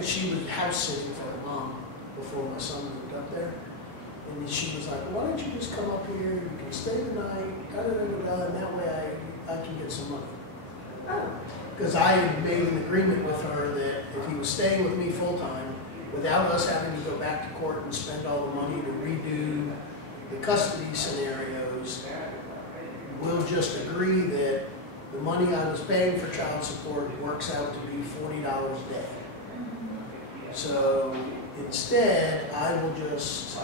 because she was house sitting for her mom before my son moved up there. And she was like, why don't you just come up here, you can stay the night, and that way I can get some money. Because I had made an agreement with her that if he was staying with me full-time, without us having to go back to court and spend all the money to redo the custody scenarios, we'll just agree that the money I was paying for child support works out to be $40 a day. So instead, I will just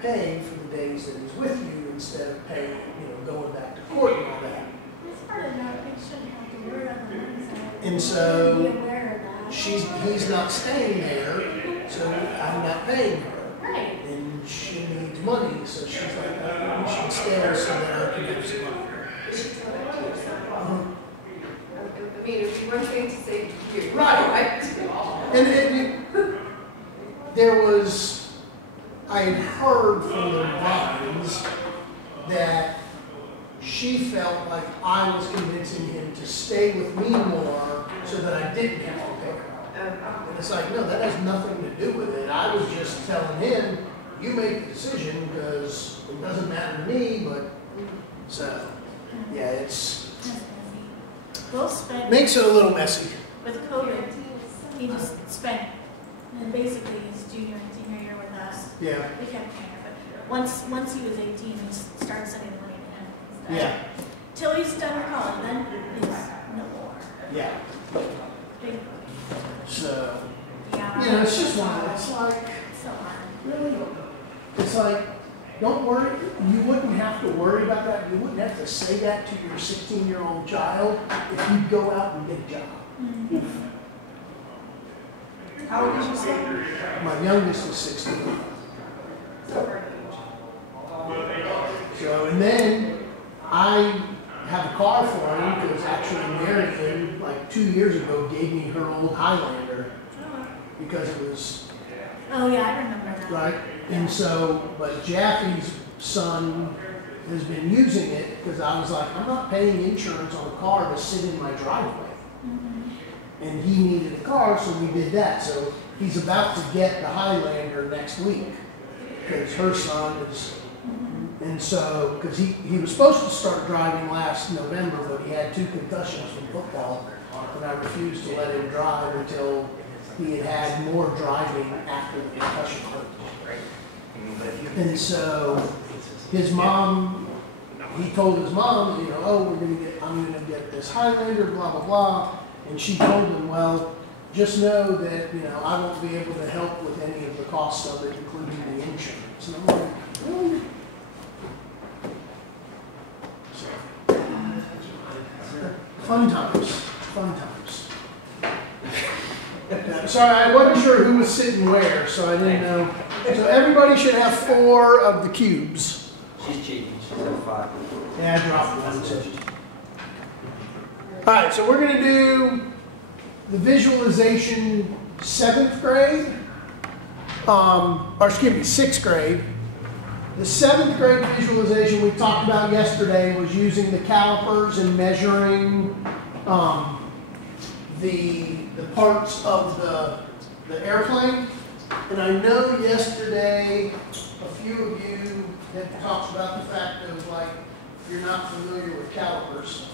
pay for the days that he's with you instead of paying, going back to court and all that. It's part of that. They shouldn't have to worry on the money side. And so Be aware of that. he's not staying there, so I'm not paying her. Right. And she needs money, so she's like, we should stay so that I can have some money. I mean, if you want me to say you. Right. And I had heard from the Vines that she felt like I was convincing him to stay with me more so that I didn't have to pay her. And it's like, no, that has nothing to do with it. I was just telling him, you make the decision because it doesn't matter to me, but so, yeah, We'll spend, makes it a little messy. with COVID, he just spent, and basically his junior and senior year with us. Yeah. We kept paying her, but once he was 18, we started sending the money to him. Yeah. Till he's done with college, then it's no more. Yeah. Big, So, yeah. it's just one. It's like, It's so hard. really, it's like, don't worry. You wouldn't have to worry about that. You wouldn't have to say that to your 16-year-old child if you go out and get a job. Mm-hmm. How old did you say? My youngest is 16. So, and then I have a car for him because actually Marion, like 2 years ago, gave me her old Highlander because it was Oh yeah, I remember that. right. And so, but Jaffe's son has been using it because I was like, I'm not paying insurance on a car to sit in my driveway. Mm-hmm. And he needed a car, so we did that. So he's about to get the Highlander next week because her son is, and so, because he was supposed to start driving last November, but he had 2 concussions from football, and I refused to let him drive until he had had more driving after the concussion. And so his mom, he told his mom, I'm gonna get this Highlander, blah, blah, blah. And she told him, well, just know that, I won't be able to help with any of the costs of it, including the insurance. And I'm like, really? So, fun times. Sorry, I wasn't sure who was sitting where, so I didn't know. So everybody should have 4 of the cubes. She's cheating. She's at 5. Yeah, I dropped one. So. All right, so we're going to do the visualization 7th grade, or excuse me, 6th grade. The 7th grade visualization we talked about yesterday was using the calipers and measuring the parts of the airplane. And I know yesterday a few of you had talked about the fact of like, if you're not familiar with calipers,